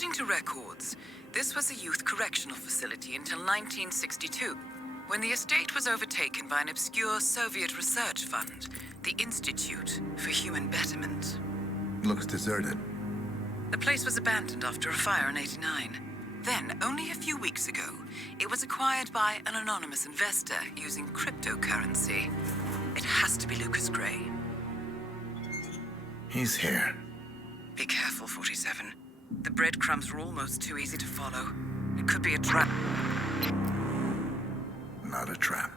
According to records, this was a youth correctional facility until 1962, when the estate was overtaken by an obscure Soviet research fund, the Institute for Human Betterment. Looks deserted. The place was abandoned after a fire in '89. Then, only a few weeks ago, it was acquired by an anonymous investor using cryptocurrency. It has to be Lucas Gray. He's here. Be careful, 47. The breadcrumbs were almost too easy to follow. It could be a trap. Not a trap.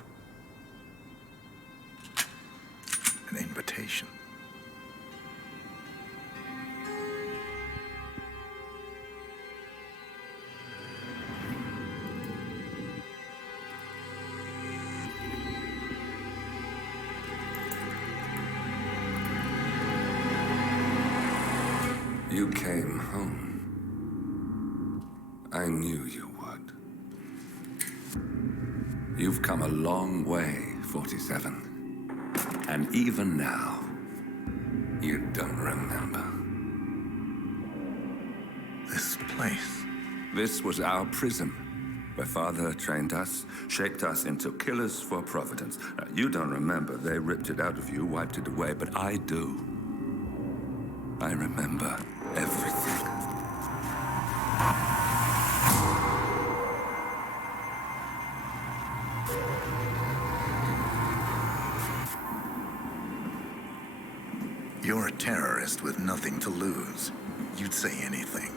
An invitation. You came home. I knew you would. You've come a long way, 47. And even now, you don't remember. This place. This was our prison, where Father trained us, shaped us into killers for Providence. Now, you don't remember. They ripped it out of you, wiped it away, but I do. I remember everything. You're a terrorist with nothing to lose. You'd say anything.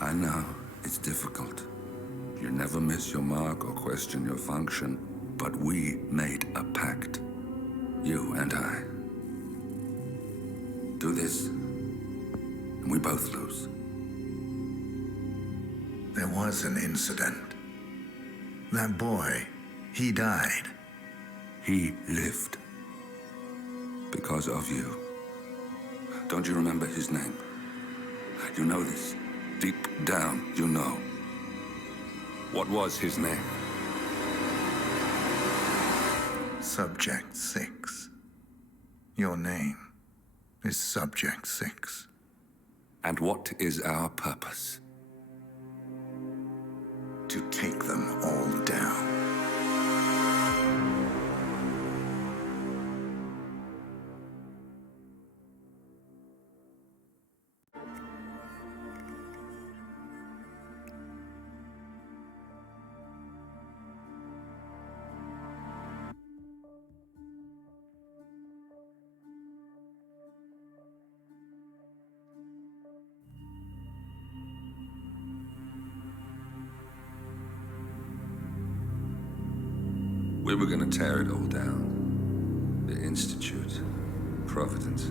I know, it's difficult. You never miss your mark or question your function, but we made a pact. You and I. Do this, and we both lose. There was an incident. That boy, he died. He lived. Because of you. Don't you remember his name? You know this. Deep down, you know. What was his name? Subject 6. Your name is Subject 6. And what is our purpose? To take them all down. We were gonna tear it all down. The Institute, Providence,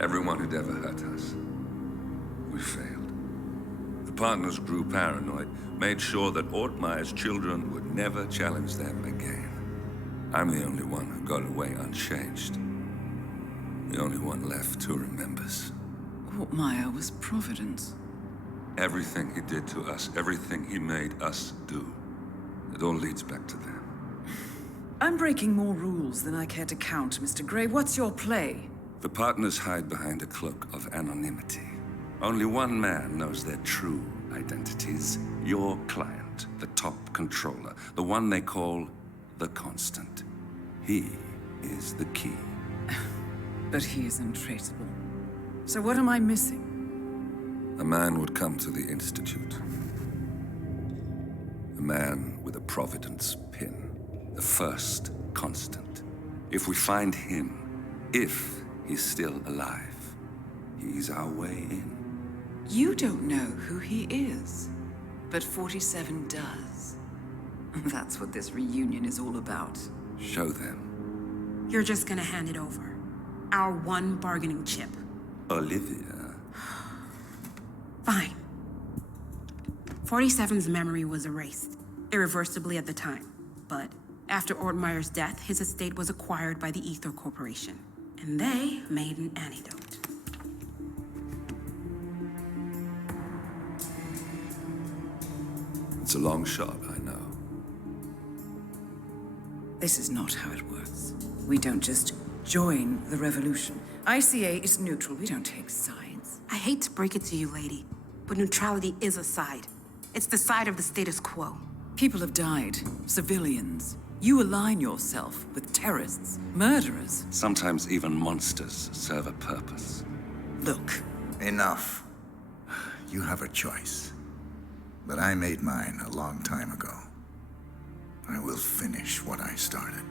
everyone who'd ever hurt us. We failed. The partners grew paranoid, made sure that Ortmeyer's children would never challenge them again. I'm the only one who got away unchanged. The only one left who remembers. Ortmeyer was Providence. Everything he did to us, everything he made us do, it all leads back to them. I'm breaking more rules than I care to count, Mr. Gray. What's your play? The partners hide behind a cloak of anonymity. Only one man knows their true identities. Your client, the top controller, the one they call the Constant. He is the key. But he is untraceable. So what am I missing? A man would come to the Institute. A man with a Providence pin. The first Constant. If we find him, if he's still alive, he's our way in. You don't know who he is, but 47 does. That's what this reunion is all about. Show them. You're just gonna hand it over. Our one bargaining chip. Olivia. Fine. 47's memory was erased, irreversibly at the time. But after Ortmeyer's death, his estate was acquired by the Ether Corporation. And they made an antidote. It's a long shot, I know. This is not how it works. We don't just join the revolution. ICA is neutral. We don't take sides. I hate to break it to you, lady, but neutrality is a side. It's the side of the status quo. People have died. Civilians. You align yourself with terrorists, murderers. Sometimes even monsters serve a purpose. Look, Enough. You have a choice. But I made mine a long time ago. I will finish what I started.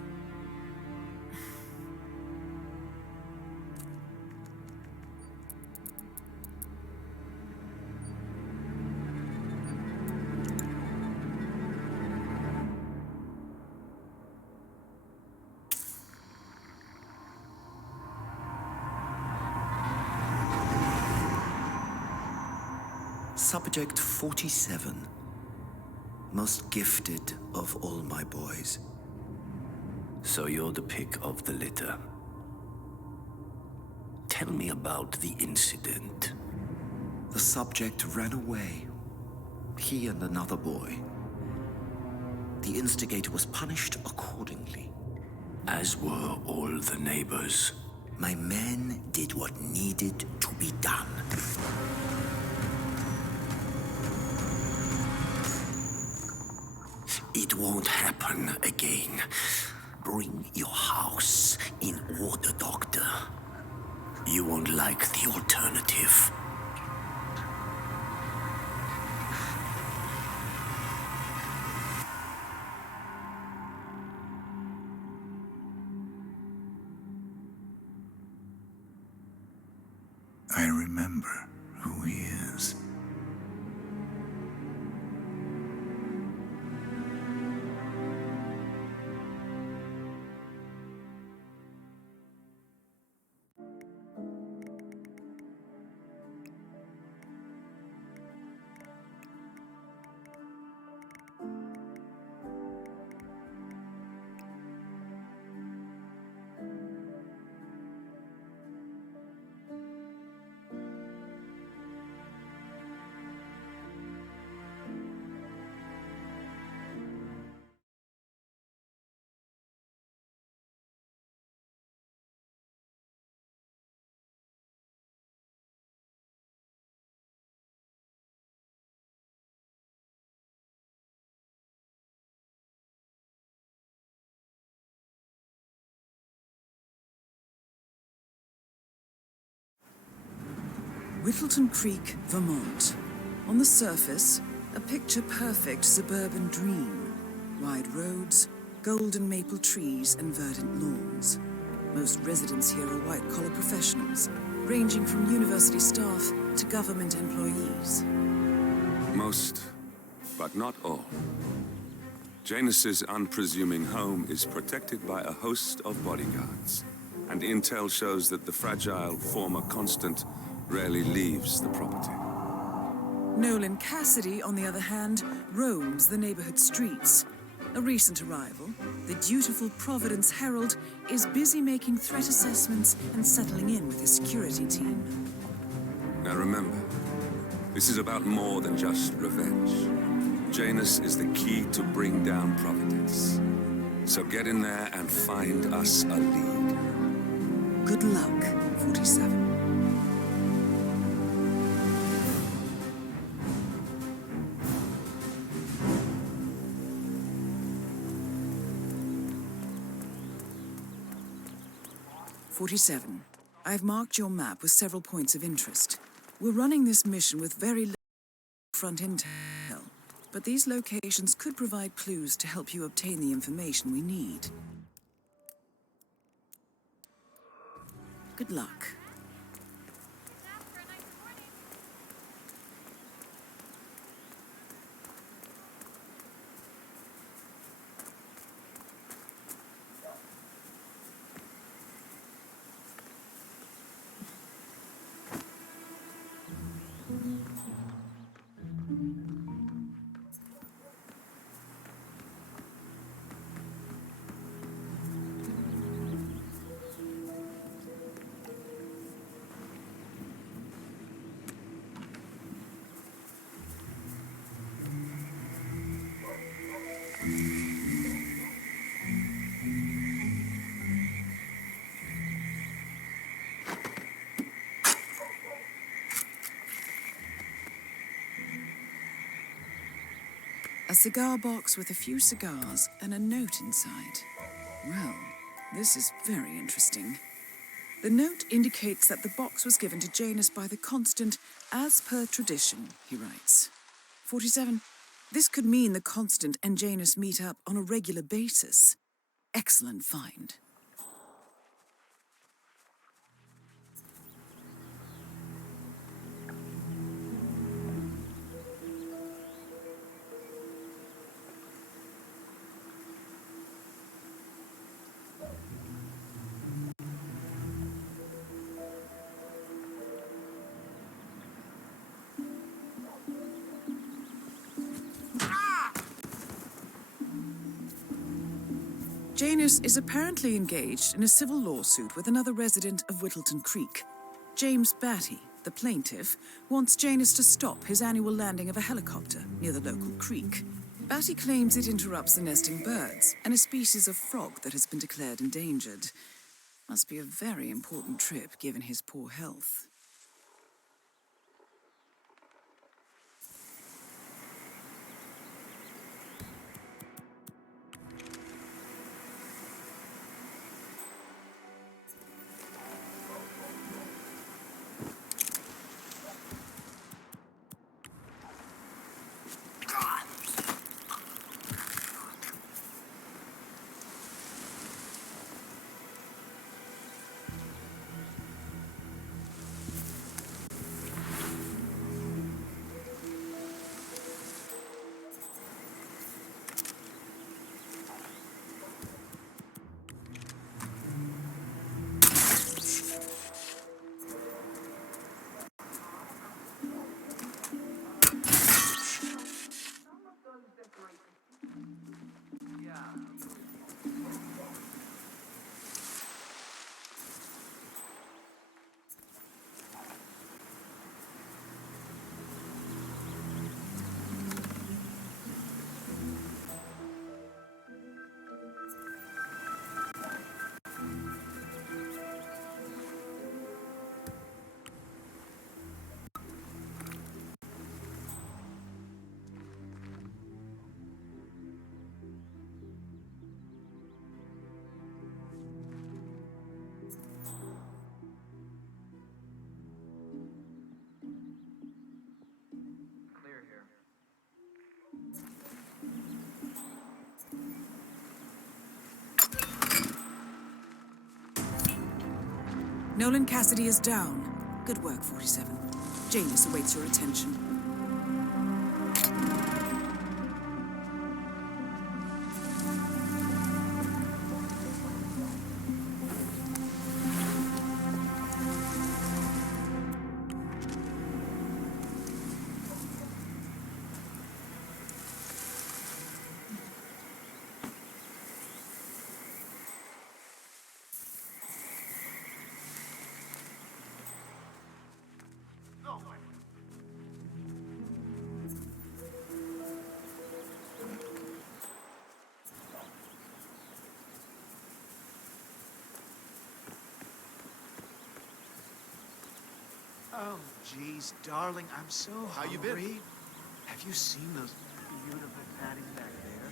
Subject 47. Most gifted of all my boys. So you're the pick of the litter. Tell me about the incident. The subject ran away. He and another boy. The instigator was punished accordingly. As were all the neighbors. My men did what needed to be done. It won't happen again. Bring your house in order, Doctor. You won't like the alternative. I remember who he is. Whittleton Creek, Vermont. On the surface, a picture-perfect suburban dream. Wide roads, golden maple trees, and verdant lawns. Most residents here are white-collar professionals, ranging from university staff to government employees. Most, but not all. Janus's unpresuming home is protected by a host of bodyguards, and intel shows that the fragile former constant rarely leaves the property. Nolan Cassidy, on the other hand, roams the neighborhood streets. A recent arrival, the dutiful Providence Herald is busy making threat assessments and settling in with his security team. Now remember, this is about more than just revenge. Janus is the key to bring down Providence. So get in there and find us a lead. Good luck, 47. I've marked your map with several points of interest. We're running this mission with very little front intel, but these locations could provide clues to help you obtain the information we need. Good luck. A cigar box with a few cigars and a note inside. Well, this is very interesting. The note indicates that the box was given to Janus by the Constant as per tradition, he writes. 47. This could mean the Constant and Janus meet up on a regular basis. Excellent find. Janus is apparently engaged in a civil lawsuit with another resident of Whittleton Creek. James Batty, the plaintiff, wants Janus to stop his annual landing of a helicopter near the local creek. Batty claims it interrupts the nesting birds and a species of frog that has been declared endangered. Must be a very important trip given his poor health. Nolan Cassidy is down. Good work, 47. Janus awaits your attention. Oh, geez, darling, I'm so hungry. How you been? Have you seen those beautiful patties back there?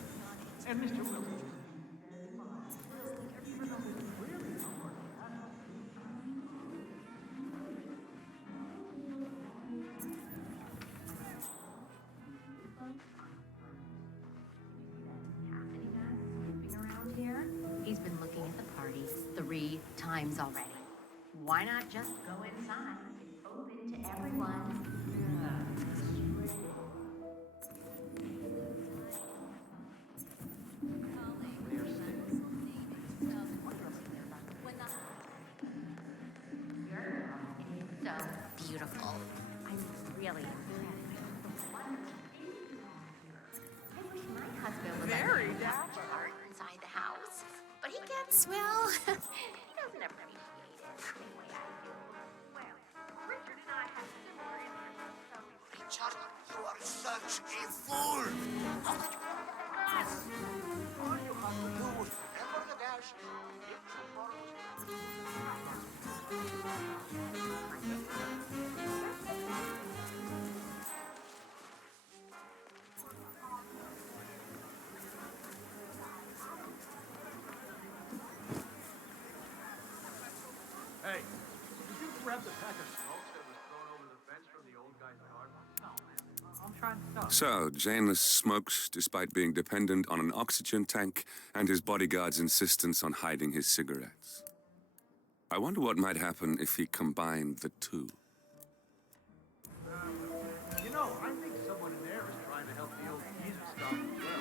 And Mr. Wilson. Around here, he's been looking at the party 3 times already. Why not just go inside? It's open to everyone. It's so beautiful. I'm really impressed. I wish my husband would very art inside the house. But he gets, well, he doesn't appreciate it the same way I do. Well, Richard and I have similar interests, so we... Richard, you are such a fool! All you have to do is remember the dash, if you follow grab the pack of smokes that was thrown over the fence from the old guy's garden? No, man. I'm trying to stop. So, Janus smokes despite being dependent on an oxygen tank and his bodyguard's insistence on hiding his cigarettes. I wonder what might happen if he combined the two. You know, I think someone in there is trying to help the old geezer stop as well.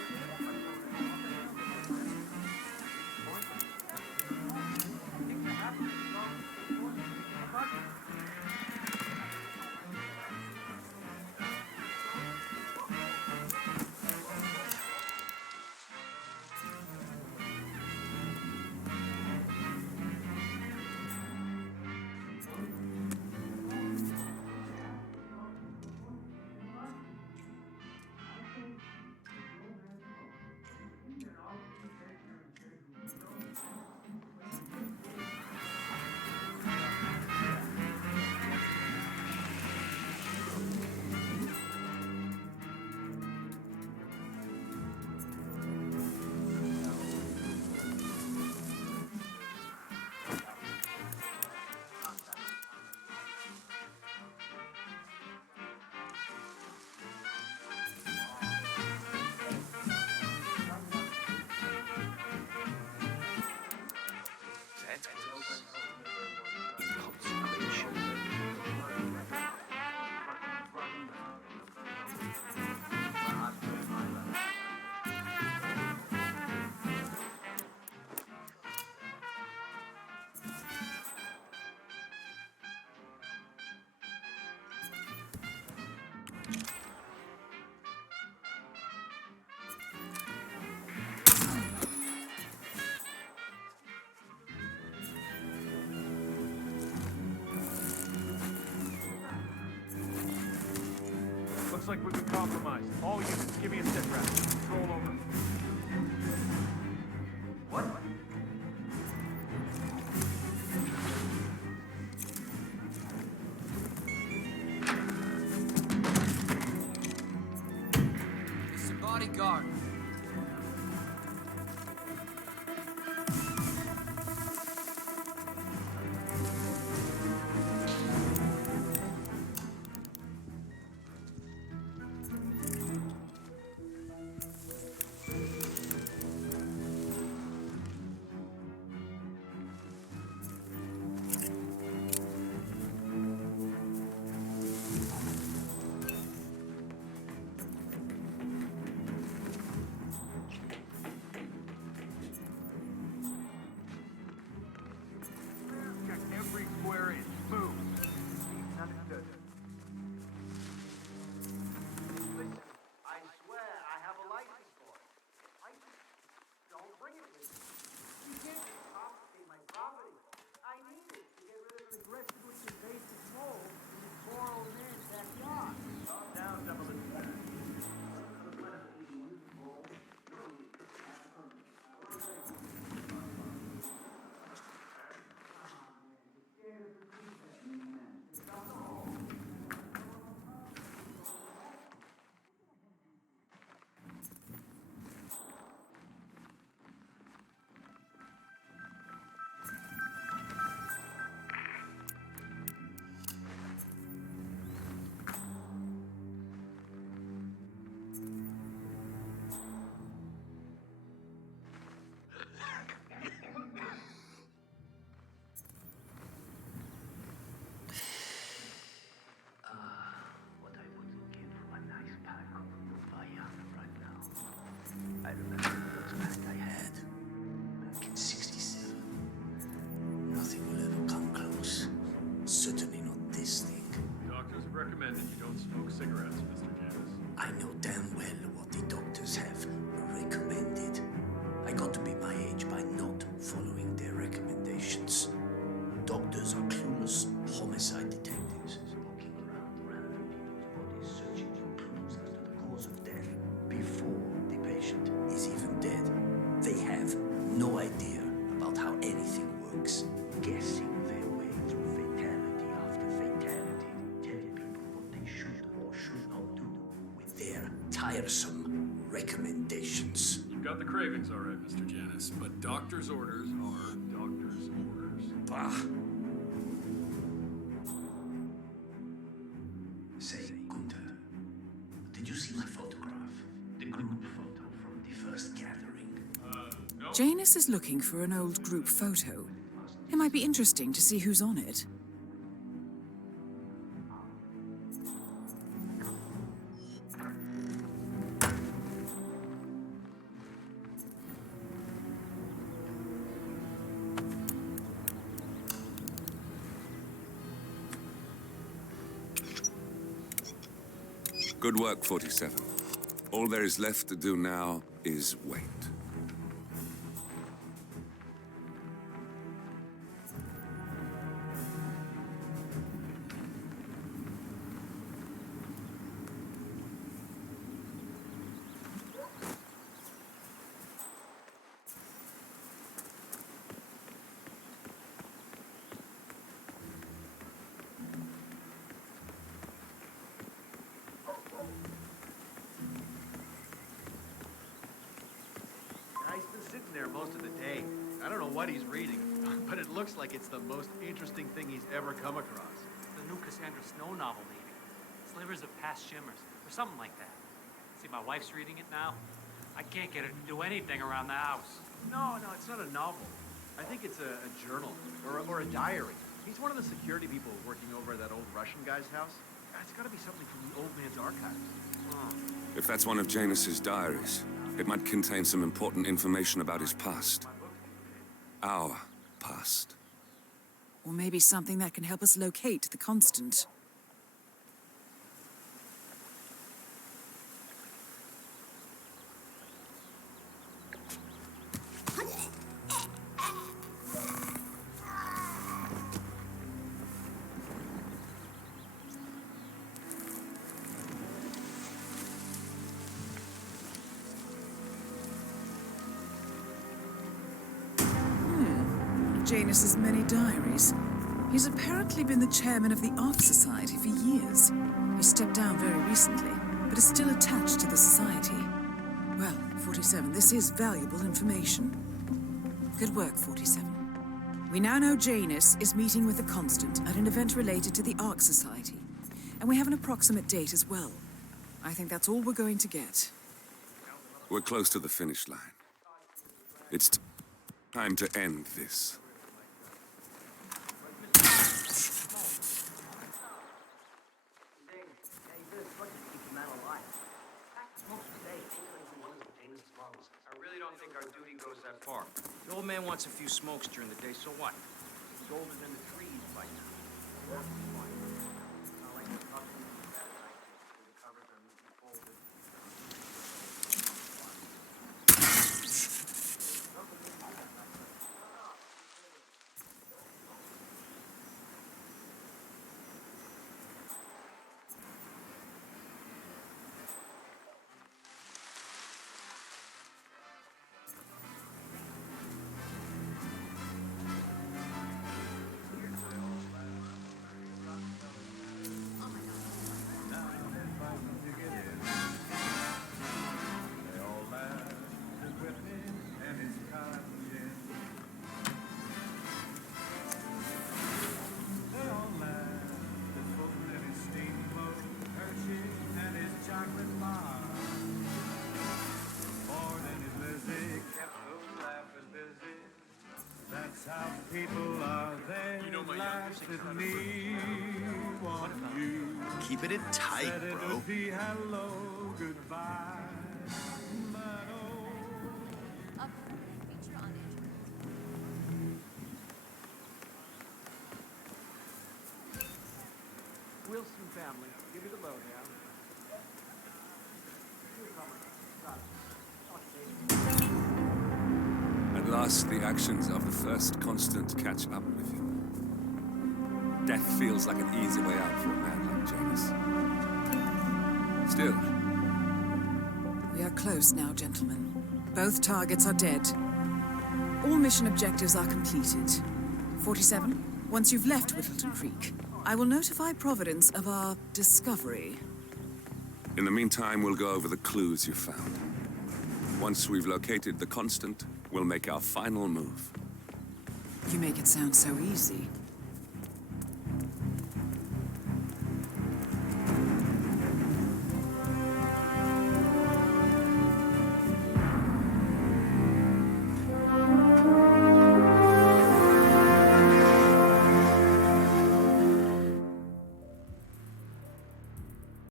Looks like we've been compromised. All units, give me a sit rep. Roll over. What? Mr. Bodyguard. Every square inch. Move. Understood. Listen, I swear I have a license for it. Don't bring it with me. You can't confiscate my property. I need it to get rid of an aggressively invasive mole in the poor old man's backyard. Calm down, Double. What I would give for a nice pack of papaya right now. I remember those pack I had back in '67. Nothing will ever come close. Certainly not this thing. Doctors have recommended you don't smoke cigarettes, Mr. Janus. I know damn well what the doctors have recommended. I got to be my age by not following their recommendations. Doctors are clueless homicide detectives walking around random people's bodies searching for clues as to the cause of death before the patient is even dead. They have no idea about how anything works, guessing their way through fatality after fatality, telling people what they should or should not do with their tiresome recommendations. You've got the cravings all right, Mr. Janus, but doctor's orders are doctor's orders. Bah! Janus is looking for an old group photo. It might be interesting to see who's on it. Good work, 47. All there is left to do now is wait. Guy's been sitting there most of the day. I don't know what he's reading, but it looks like it's the most interesting thing he's ever come across. The new Cassandra Snow novel, maybe. Slivers of Past Shimmers, or something like that. See, my wife's reading it now. I can't get her to do anything around the house. No, it's not a novel. I think it's a journal, or a diary. He's one of the security people working over at that old Russian guy's house. It's gotta be something from the old man's archives. If that's one of Janus's diaries, it might contain some important information about his past. Our past. Or maybe something that can help us locate the Constant. Janus's many diaries. He's apparently been the chairman of the Art Society for years. He stepped down very recently, but is still attached to the society. Well, 47, this is valuable information. Good work, 47. We now know Janus is meeting with the Constant at an event related to the Ark Society. And we have an approximate date as well. I think that's all we're going to get. We're close to the finish line. It's time to end this. The old man wants a few smokes during the day, so what? He's older than the trees by now. Work is fine. Not like we're talking about that night where the covers are neatly folded. People are there, You know my laughs youngest at me, want you. Keep it in tight, Said it bro. would be hello, goodbye. But oh, Wilson family, give me the lowdown. At last, the actions of the first Constant catch up with you. Death feels like an easy way out for a man like Janus. Still, We are close now, gentlemen. Both targets are dead. All mission objectives are completed. 47, once you've left Whittleton Creek, I will notify Providence of our discovery. in the meantime, we'll go over the clues you found. Once we've located the Constant, we'll make our final move. You make it sound so easy.